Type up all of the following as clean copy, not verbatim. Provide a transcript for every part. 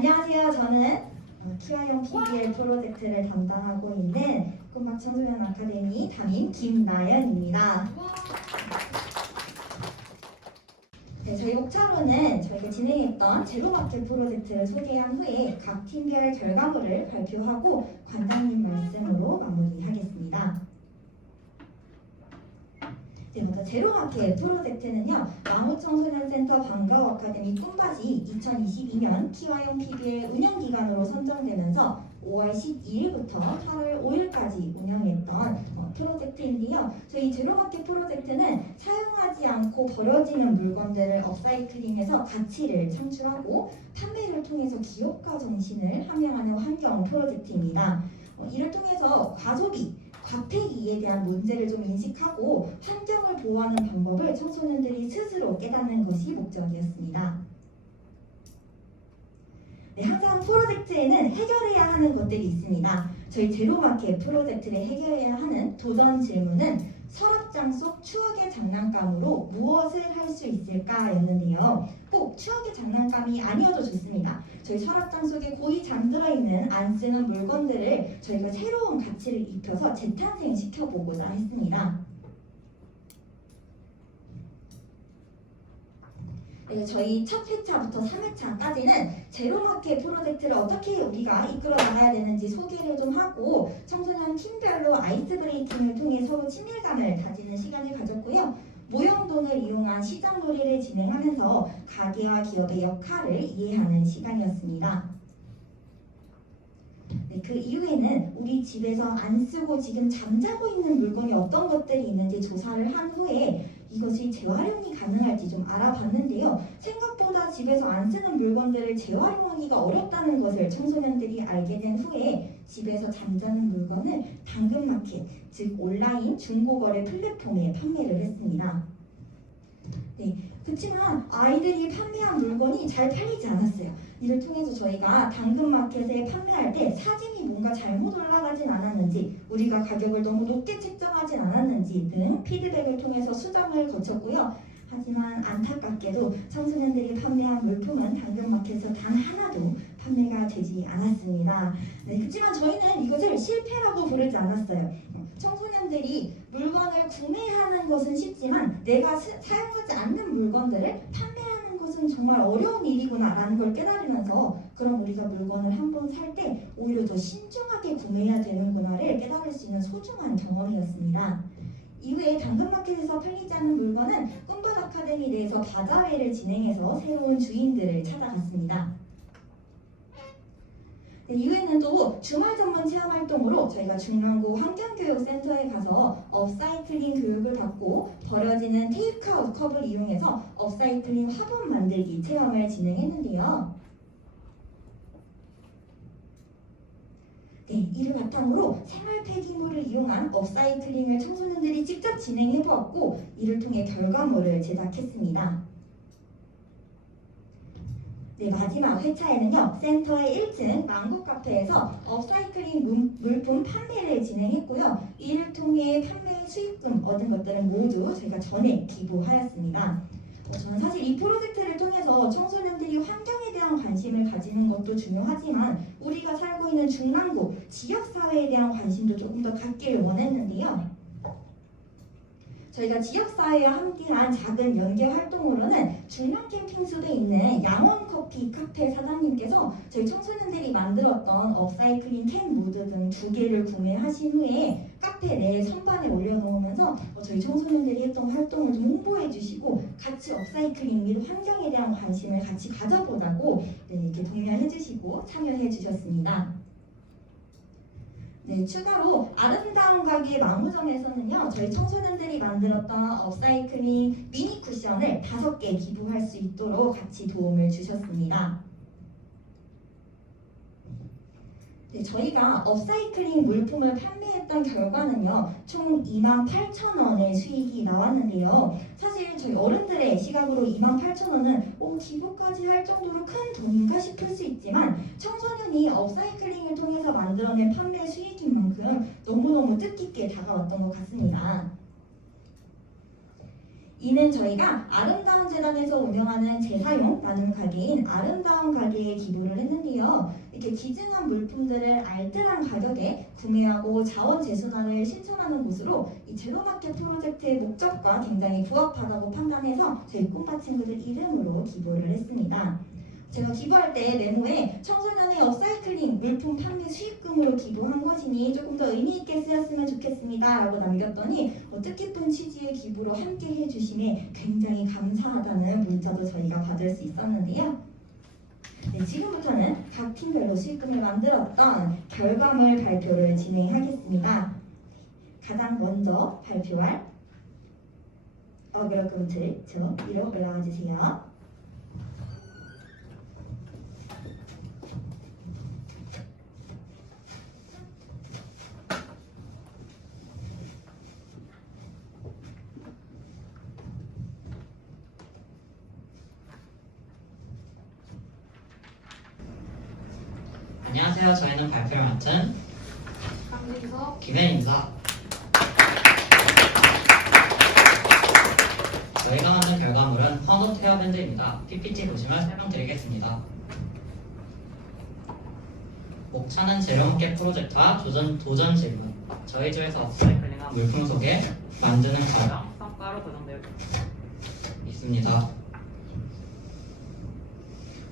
안녕하세요. 저는 키와형 PBL 프로젝트를 담당하고 있는 꿈막 청소년 아카데미 담임 김나연입니다. 네, 저희 옥차로는 저희가 진행했던 제로마켓 프로젝트를 소개한 후에 각 팀별 결과물을 발표하고 관장님 말씀으로 마무리하겠습니다. 네, 먼저 제로마켓 프로젝트는요, 마모청소년센터 방과후 아카데미 꿈바지 2022년 키와형 PBL 운영기간으로 선정되면서 5월 12일부터 8월 5일까지 운영했던 프로젝트인데요. 저희 제로마켓 프로젝트는 사용하지 않고 버려지는 물건들을 업사이클링해서 가치를 창출하고 판매를 통해서 기업가 정신을 함양하는 환경 프로젝트입니다. 이를 통해서 과소비, 과폐기에 대한 문제를 좀 인식하고 환경을 보호하는 방법을 청소년들이 스스로 깨닫는 것이 목적이었습니다. 네, 항상 프로젝트에는 해결해야 하는 것들이 있습니다. 저희 제로마켓 프로젝트를 해결해야 하는 도전 질문은 서랍장 속 추억의 장난감으로 무엇을 할 수 있을까 였는데요. 꼭 추억의 장난감이 아니어도 좋습니다. 저희 서랍장 속에 고이 잠들어 있는 안 쓰는 물건들을 저희가 새로운 가치를 입혀서 재탄생시켜보고자 했습니다. 네, 저희 첫 회차부터 3회차까지는 제로마켓 프로젝트를 어떻게 우리가 이끌어 나가야 되는지 소개를 좀 하고 청소년 팀별로 아이스 브레이킹을 통해 서로 친밀감을 다지는 시간을 가졌고요. 모형돈을 이용한 시장놀이를 진행하면서 가게와 기업의 역할을 이해하는 시간이었습니다. 네, 그 이후에는 우리 집에서 안 쓰고 지금 잠자고 있는 물건이 어떤 것들이 있는지 조사를 한 후에 이것이 재활용이 가능할지 좀 알아봤는데요. 생각보다 집에서 안 쓰는 물건들을 재활용하기가 어렵다는 것을 청소년들이 알게 된 후에 집에서 잠자는 물건을 당근마켓, 즉 온라인 중고거래 플랫폼에 판매를 했습니다. 네, 그렇지만 아이들이 판매한 물건이 잘 팔리지 않았어요. 이를 통해서 저희가 당근마켓에 판매할 때 사진이 뭔가 잘못 올라가진 않았는지, 우리가 가격을 너무 높게 책정하진 않았는지 등 피드백을 통해서 수정을 거쳤고요. 하지만 안타깝게도 청소년들이 판매한 물품은 당근마켓에서 단 하나도 판매가 되지 않았습니다. 네, 그렇지만 저희는 이것을 실패라고 부르지 않았어요. 청소년들이 물건을 구매하는 것은 쉽지만 내가 사용하지 않는 물건들을 판매하는 것은 정말 어려운 일이구나 라는 걸 깨달으면서 그럼 우리가 물건을 한번 살 때 오히려 더 신중하게 구매해야 되는구나를 깨달을 수 있는 소중한 경험이었습니다. 이후에 당근마켓에서 팔리지 않은 물건은 꿈밭 아카데미 내에서 바자회를 진행해서 새로운 주인들을 찾아갔습니다. 네, 이후에는 또 주말 전문 체험 활동으로 저희가 중랑구 환경교육센터에 가서 업사이클링 교육을 받고 버려지는 테이크아웃 컵을 이용해서 업사이클링 화분 만들기 체험을 진행했는데요. 네, 이를 바탕으로 생활 폐기물을 이용한 업사이클링을 청소년들이 직접 진행해 보았고 이를 통해 결과물을 제작했습니다. 네, 마지막 회차에는요, 센터의 1층 망고 카페에서 업사이클링 물품 판매를 진행했고요. 이를 통해 판매 수익금 얻은 것들은 모두 저희가 전액 기부하였습니다. 저는 사실 이 프로젝트를 통해서 청소년들이 환경에 대한 관심을 가지는 것도 중요하지만 우리가 살고 있는 중랑구 지역사회에 대한 관심도 조금 더 갖기를 원했는데요. 저희가 지역사회와 함께한 작은 연계 활동으로는 중랑 캠핑숲에 있는 양원커피 카페 사장님께서 저희 청소년들이 만들었던 업사이클링 캔 무드 등 2개를 구매하신 후에 카페 내 선반에 올려놓으면서 저희 청소년들이 했던 활동을 좀 홍보해 주시고 같이 업사이클링 및 환경에 대한 관심을 같이 가져보자고 이렇게 독려해 주시고 참여해 주셨습니다. 네, 추가로 아름다운 가게 마무점에서는요, 저희 청소년들이 만들었던 업사이클링 미니 쿠션을 5개 기부할 수 있도록 같이 도움을 주셨습니다. 네, 저희가 업사이클링 물품을 판매했던 결과는요, 총 28,000원의 수익이 나왔는데요. 사실 저희 어른들의 시각으로 28,000원은 기부까지 할 정도로 큰 돈인가 싶을 수 있지만 청소년이 업사이클링을 통해서 만들어낸 판매 수익인 만큼 너무너무 뜻깊게 다가왔던 것 같습니다. 이는 저희가 아름다운 재단에서 운영하는 재사용 나눔 가게인 아름다운 가게에 기부를 했는데요. 있는데요. 이렇게 기증한 물품들을 알뜰한 가격에 구매하고 자원 재순환을 실천하는 곳으로 이 제로마켓 프로젝트의 목적과 굉장히 부합하다고 판단해서 저희 꿈파 친구들 이름으로 기부를 했습니다. 제가 기부할 때 메모에 청소년의 업사이클링 물품 판매 수익금으로 기부한 것이니 조금 더 의미 있게 쓰였으면 좋겠습니다 라고 남겼더니 뜻깊은 취지의 기부로 함께 해주심에 굉장히 감사하다는 문자도 저희가 받을 수 있었는데요. 네, 지금부터는 각 팀별로 수익금을 만들었던 결과물 발표를 진행하겠습니다. 가장 먼저 발표할 어그로금틀 저 위로 올라와 주세요. 안녕하세요. 저희는 발표를 맡은 강진석, 김혜입니다. 저희가 만든 결과물은 헌옷 헤어밴드입니다. PPT 보시면 설명드리겠습니다. 목차는 제로마켓 프로젝트와 도전 질문, 저희 집에서 업사이클링한 물품 소개, 만드는 과정, 성과로 구성되어 있습니다.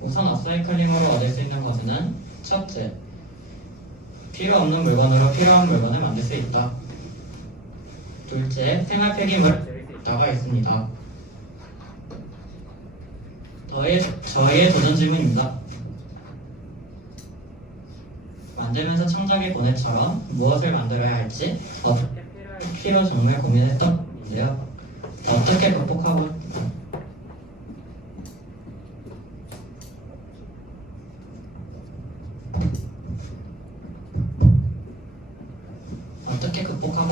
우선 업사이클링으로 얻을 수 있는 것은 첫째, 필요 없는 물건으로 필요한 물건을 만들 수 있다. 둘째, 생활 폐기물을 줄일 수 있다고 했습니다. 저희의 도전 질문입니다. 만들면서 창작의 보내처럼 무엇을 만들어야 할지 어떻게 필요 정말 고민했던 부분인데요. 어떻게 극복하고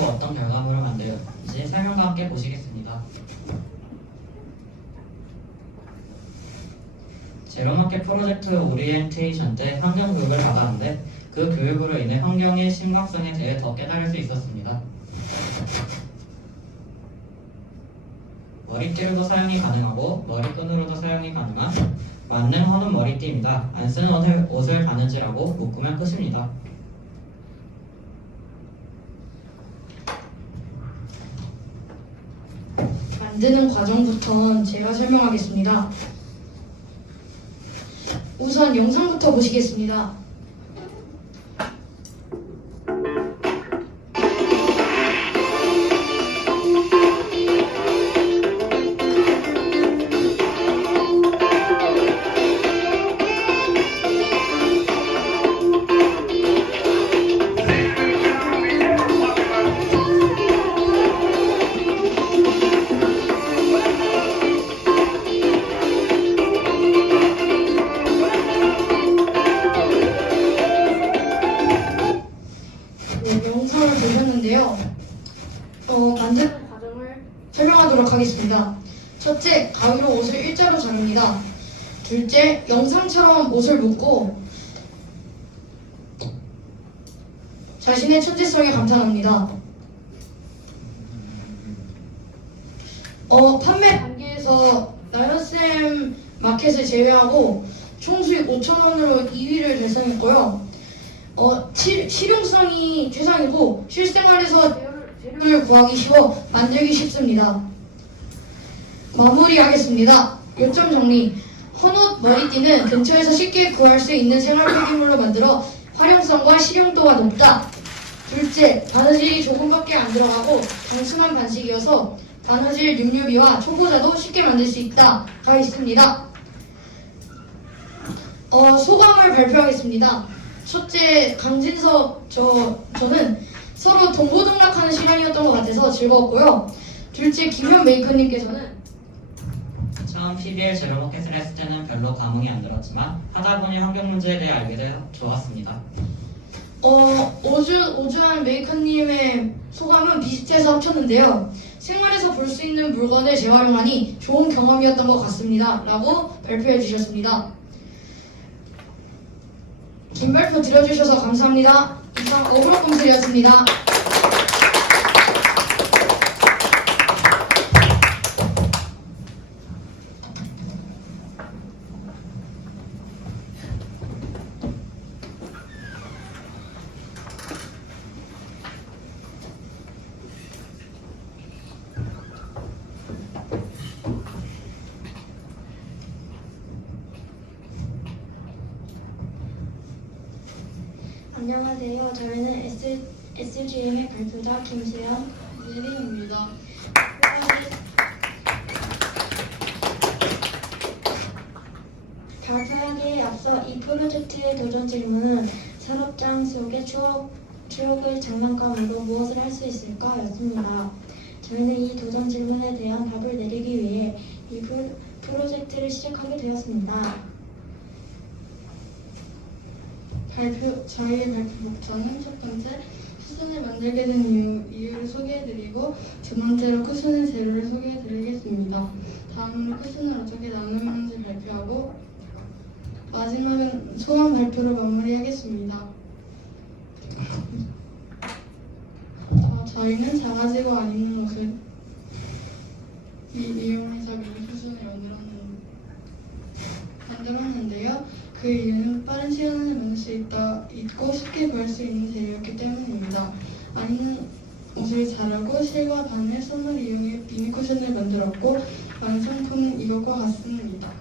어떤 결과물을 만들었는지 설명과 함께 보시겠습니다. 제로마켓 프로젝트 오리엔테이션 때 환경 교육을 받았는데 그 교육으로 인해 환경의 심각성에 대해 더 깨달을 수 있었습니다. 머리띠로도 사용이 가능하고 머리끈으로도 사용이 가능한 만능 헌옷 머리띠입니다. 안 쓰는 옷을 바느질하고 묶으면 끝입니다. 만드는 과정부터 제가 설명하겠습니다. 우선 영상부터 보시겠습니다. 영상을 보셨는데요. 만드는 과정을 설명하도록 하겠습니다. 첫째, 가위로 옷을 일자로 자릅니다. 둘째, 영상처럼 옷을 묶고 자신의 천재성에 감탄합니다. 판매 단계에서 나연쌤 마켓을 제외하고 총 수익 5,000원으로 2위를 달성했고요. 실용성이 최상이고 실생활에서 재료를 구하기 쉬워 만들기 쉽습니다. 마무리하겠습니다. 요점 정리. 헌옷 머리띠는 근처에서 쉽게 구할 수 있는 생활 폐기물로 만들어 활용성과 실용도가 높다. 둘째, 바느질이 조금밖에 안 들어가고 단순한 반식이어서 바느질 육류비와 초보자도 쉽게 만들 수 있다가 있습니다. 소감을 발표하겠습니다. 첫째, 강진석 저는 서로 동고동락하는 시간이었던 것 같아서 즐거웠고요. 둘째, 김현 메이커님께서는 처음 PBL 제로마켓을 했을 때는 별로 감흥이 안 들었지만 하다 보니 환경 문제에 대해 알게 돼 좋았습니다. 오주환 메이커님의 소감은 비슷해서 합쳤는데요. 생활에서 볼 수 있는 물건을 재활용하니 좋은 경험이었던 것 같습니다. 라고 발표해 주셨습니다. 긴 발표 들어주셔서 감사합니다. 이상 어그로꿈틀이었습니다. 안녕하세요. 저희는 SGM의 발표자 김수영 예림입니다. 발표하기에 앞서 이 프로젝트의 도전 질문은 산업장 속의 추억을 장난감으로 무엇을 할 수 있을까? 였습니다. 저희는 이 도전 질문에 대한 답을 내리기 위해 이 프로젝트를 시작하게 되었습니다. 저희의 발표 목표는 첫 번째, 쿠션을 만들게 된 이유를 소개해드리고 두 번째로 쿠션의 재료를 소개해드리겠습니다. 다음으로 쿠션을 어떻게 나누는지 발표하고 마지막은 소감 발표로 마무리하겠습니다. 저희는 작아지고 안 입는 옷을 이용해서 미니 쿠션을 만들었는데요. 그 이유는 빠른 시간 안에 만들 수 있고 쉽게 구할 수 있는 재료였기 때문입니다. 안 입는 옷을 자르고 실과 바늘, 손을 이용해 미니 쿠션을 만들었고 완성품은 이것과 같습니다.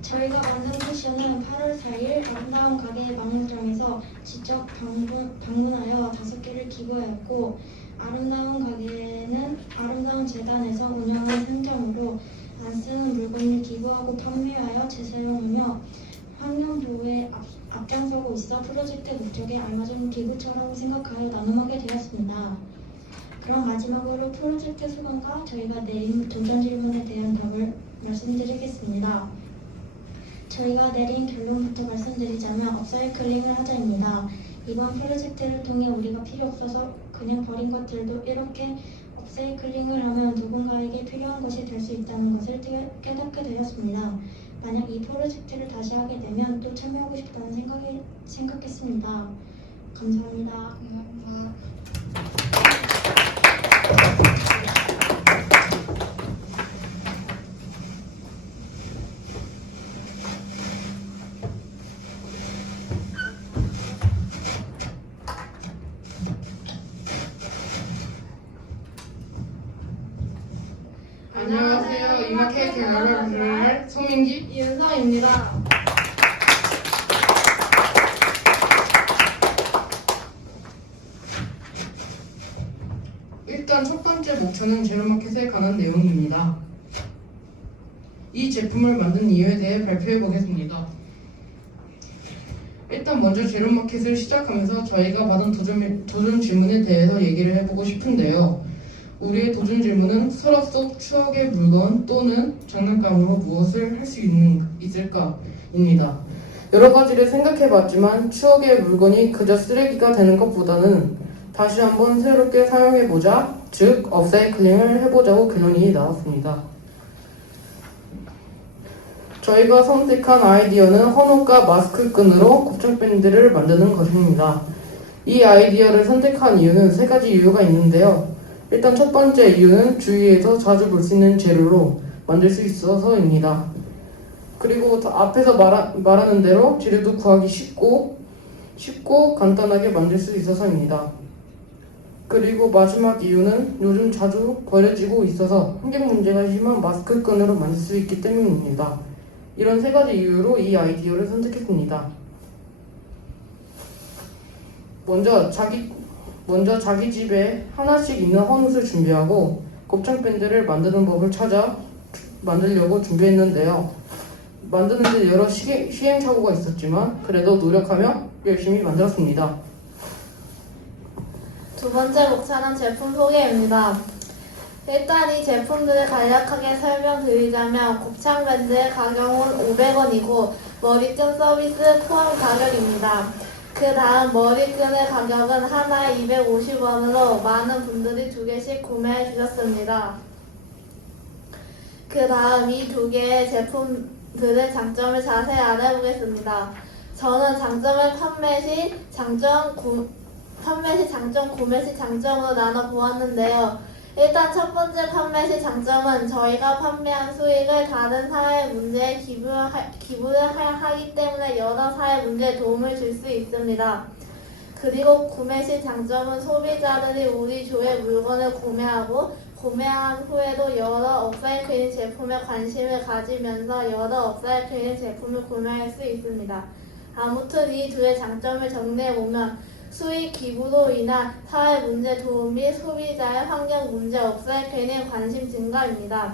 저희가 완성 쿠션은 8월 4일 아름다운 가게 망원장에서 직접 방문하여 5개를 기부하였고, 아름다운 가게는 아름다운 재단에서 운영한 상점으로 안 쓰는 물건을 기부하고 판매하여 재사용하며 환경보호에 앞장서고 있어 프로젝트 목적에 알맞은 기부처라고 생각하여 나눔하게 되었습니다. 그럼 마지막으로 프로젝트 소감과 저희가 내린 도전 질문에 대한 답을 말씀드리겠습니다. 저희가 내린 결론부터 말씀드리자면 업사이클링을 하자입니다. 이번 프로젝트를 통해 우리가 필요 없어서 그냥 버린 것들도 이렇게 업사이클링을 하면 누군가에게 필요한 것이 될 수 있다는 것을 깨닫게 되었습니다. 만약 이 프로젝트를 다시 하게 되면 또 참여하고 싶다는 생각했습니다. 감사합니다. 감사합니다. 안녕하세요. 이마켓 경영을 담당할 송민기, 이은성입니다. 일단 첫 번째 목표는 제로마켓에 관한 내용입니다. 이 제품을 만든 이유에 대해 발표해 보겠습니다. 일단 먼저 제로마켓을 시작하면서 저희가 받은 도전 질문에 대해서 얘기를 해보고 싶은데요. 우리의 도전 질문은 서랍 속 추억의 물건 또는 장난감으로 무엇을 할 수 있을까입니다. 여러 가지를 생각해봤지만 추억의 물건이 그저 쓰레기가 되는 것보다는 다시 한번 새롭게 사용해보자, 즉 업사이클링을 해보자고 결론이 나왔습니다. 저희가 선택한 아이디어는 헌옷과 마스크끈으로 곱창밴드를 만드는 것입니다. 이 아이디어를 선택한 이유는 3가지 이유가 있는데요. 일단 첫 번째 이유는 주위에서 자주 볼 수 있는 재료로 만들 수 있어서입니다. 그리고 앞에서 말하는 대로 재료도 구하기 쉽고 간단하게 만들 수 있어서입니다. 그리고 마지막 이유는 요즘 자주 버려지고 있어서 환경 문제가 심한 마스크끈으로 만들 수 있기 때문입니다. 이런 3가지 이유로 이 아이디어를 선택했습니다. 먼저 자기 집에 하나씩 있는 헌옷을 준비하고 곱창밴드를 만드는 법을 찾아 만들려고 준비했는데요. 만드는데 여러 시행착오가 있었지만 그래도 노력하며 열심히 만들었습니다. 두 번째 목차는 제품 소개입니다. 일단 이 제품들을 간략하게 설명드리자면 곱창밴드의 가격은 500원이고 머리끈 서비스 포함 가격입니다. 그 다음 머리끈의 가격은 하나에 250원으로 많은 분들이 2개씩 구매해 주셨습니다. 그 다음 이 2개의 제품들의 장점을 자세히 알아보겠습니다. 저는 장점을 판매 시 장점, 구매 시 장점으로 나눠 보았는데요. 일단 첫 번째 판매 시 장점은 저희가 판매한 수익을 다른 사회 문제에 기부를 하기 때문에 여러 사회 문제에 도움을 줄 수 있습니다. 그리고 구매 시 장점은 소비자들이 우리 조의 물건을 구매한 후에도 여러 업사이클링 제품에 관심을 가지면서 여러 업사이클링 제품을 구매할 수 있습니다. 아무튼 이 두의 장점을 정리해보면 수익 기부로 인한 사회 문제 도움 및 소비자의 환경 문제 업사이클링에 관심 증가입니다.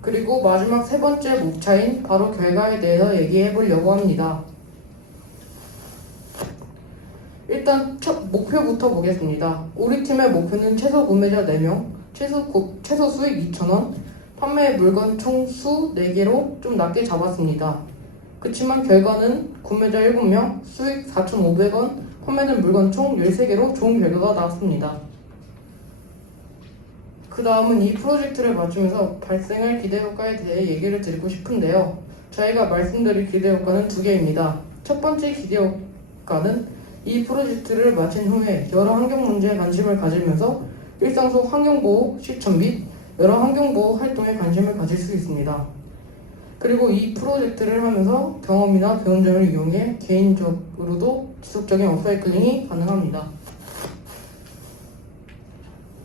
그리고 마지막 세 번째 목차인 바로 결과에 대해서 얘기해 보려고 합니다. 일단 첫 목표부터 보겠습니다. 우리 팀의 목표는 최소 구매자 4명, 최소 수익 2,000원, 판매 물건 총 수 4개로 좀 낮게 잡았습니다. 그치만 결과는 구매자 7명, 수익 4,500원, 판매된 물건 총 13개로 좋은 결과가 나왔습니다. 그 다음은 이 프로젝트를 맞추면서 발생할 기대 효과에 대해 얘기를 드리고 싶은데요. 저희가 말씀드릴 기대 효과는 2개입니다. 첫 번째 기대 효과는 이 프로젝트를 마친 후에 여러 환경 문제에 관심을 가지면서 일상 속 환경보호 실천 및 여러 환경보호 활동에 관심을 가질 수 있습니다. 그리고 이 프로젝트를 하면서 경험이나 배운 점을 이용해 개인적으로도 지속적인 업사이클링이 가능합니다.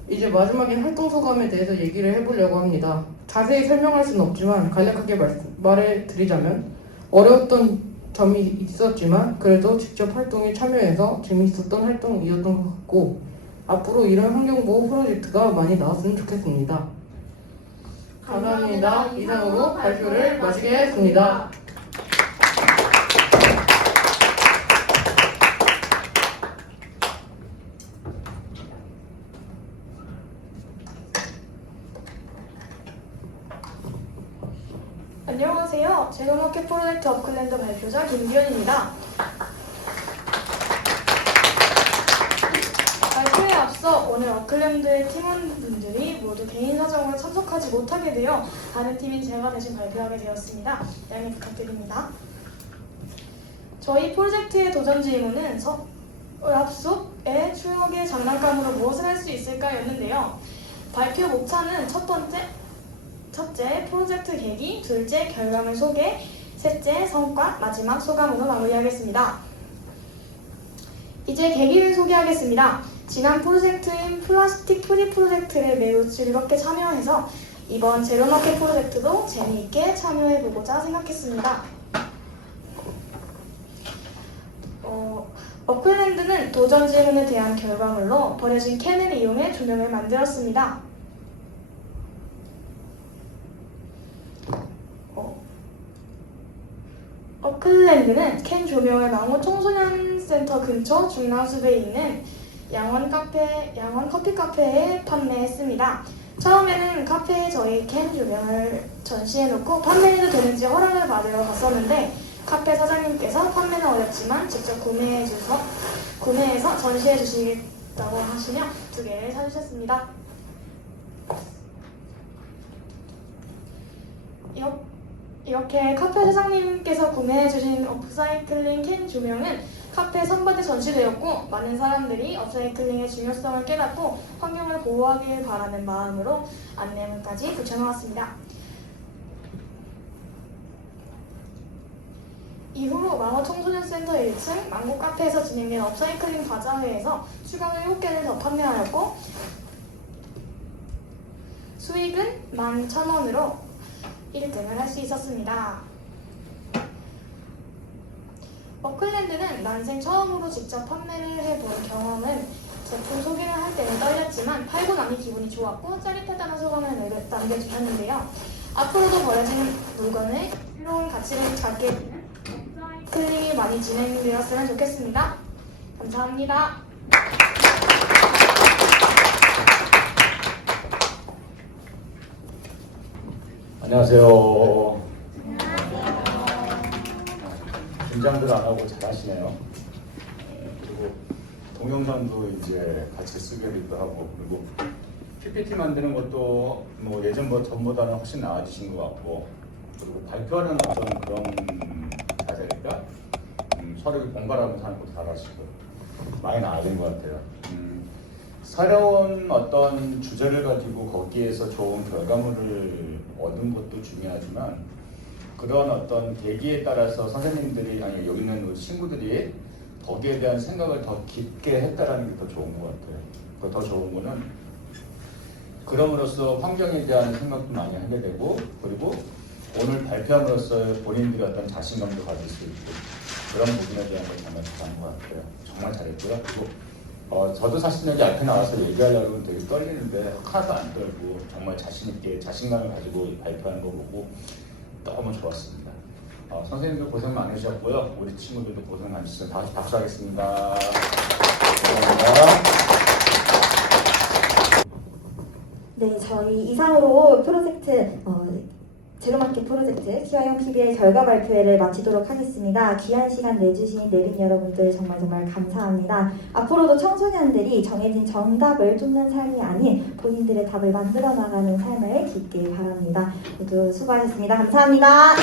이제 마지막인 활동 소감에 대해서 얘기를 해보려고 합니다. 자세히 설명할 수는 없지만 간략하게 말해드리자면 어려웠던 점이 있었지만 그래도 직접 활동에 참여해서 재미있었던 활동이었던 것 같고 앞으로 이런 환경보호 프로젝트가 많이 나왔으면 좋겠습니다. 감사합니다. 이상으로 발표를 마치겠습니다. 안녕하세요. 제로마켓 프로젝트 어클랜드 발표자 김기현입니다. 발표에 앞서 오늘 어클랜드의 팀원분들이 모두 개인 사정으로 참석하지 못하게 되어 다른 팀인 제가 대신 발표하게 되었습니다. 양해 부탁드립니다. 저희 프로젝트의 도전 질문은 서랍속의 추억의 장난감으로 무엇을 할 수 있을까였는데요. 발표 목차는 첫째, 프로젝트 계기, 둘째, 결과물 소개, 셋째, 성과, 마지막 소감으로 마무리하겠습니다. 이제 계기를 소개하겠습니다. 지난 프로젝트인 플라스틱 프리 프로젝트를 매우 즐겁게 참여해서 이번 제로마켓 프로젝트도 재미있게 참여해보고자 생각했습니다. 어클랜드는 도전 질문에 대한 결과물로 버려진 캔을 이용해 조명을 만들었습니다. 어클랜드는 캔 조명을 망호 청소년 센터 근처 중랑숲에 있는 양원 커피 카페에 판매했습니다. 처음에는 카페에 저희 캔 조명을 전시해놓고 판매해도 되는지 허락을 받으러 갔었는데 카페 사장님께서 판매는 어렵지만 직접 구매해서 전시해 주시겠다고 하시며 2개를 사주셨습니다. 이렇게 카페 사장님께서 구매해주신 업사이클링 캔 조명은 카페 선반에 전시되었고 많은 사람들이 업사이클링의 중요성을 깨닫고 환경을 보호하길 바라는 마음으로 안내문까지 붙여놓았습니다. 이후로 망호 청소년센터 1층 망고 카페에서 진행된 업사이클링 바자회에서 추가로 7개를 더 판매하였고 수익은 11,000원으로 1등을 할 수 있었습니다. 어클랜드는 난생 처음으로 직접 판매를 해본 경험은 제품 소개를 할 때는 떨렸지만 팔고 나니 기분이 좋았고 짜릿했다는 소감을 남겨주셨는데요. 앞으로도 버려진 물건을 새로운 가치를 갖게 되는 업사이클링이 많이 진행되었으면 좋겠습니다. 감사합니다. 안녕하세요. 긴장들 안 하고 잘하시네요. 그리고 동영상도 이제 같이 쓰기도 하고, 그리고 PPT 만드는 것도 뭐 전보다는 훨씬 나아지신 것 같고, 그리고 발표하는 어떤 그런 자세니까 서로 번갈아가면서 하는 것도 잘하시고 많이 나아진 것 같아요. 새로운 어떤 주제를 가지고 거기에서 좋은 결과물을 얻은 것도 중요하지만 그런 어떤 계기에 따라서 선생님들이 아니 여기 있는 친구들이 거기에 대한 생각을 더 깊게 했다라는 게 더 좋은 것 같아요. 더 좋은 거는 그럼으로써 환경에 대한 생각도 많이 하게 되고 그리고 오늘 발표함으로써 본인들이 어떤 자신감도 가질 수 있고 그런 부분에 대한 걸 정말 잘한 것 같아요. 정말 잘했고요. 그리고 저도 사실 여기 앞에 나와서 얘기하려고 되게 떨리는데 하나도 안 떨고 정말 자신 있게 자신감을 가지고 발표하는 거 보고 너무 좋았습니다. 선생님도 고생 많으셨고요. 우리 친구들도 고생 많으셨어요. 다시 박수하겠습니다. 감사합니다. 네, 저희 이상으로 프로젝트 제로마켓 프로젝트 키와형 PBL 결과 발표회를 마치도록 하겠습니다. 귀한 시간 내주신 내린 여러분들 정말 감사합니다. 앞으로도 청소년들이 정해진 정답을 쫓는 삶이 아닌 본인들의 답을 만들어 나가는 삶을 짓길 바랍니다. 모두 수고하셨습니다. 감사합니다.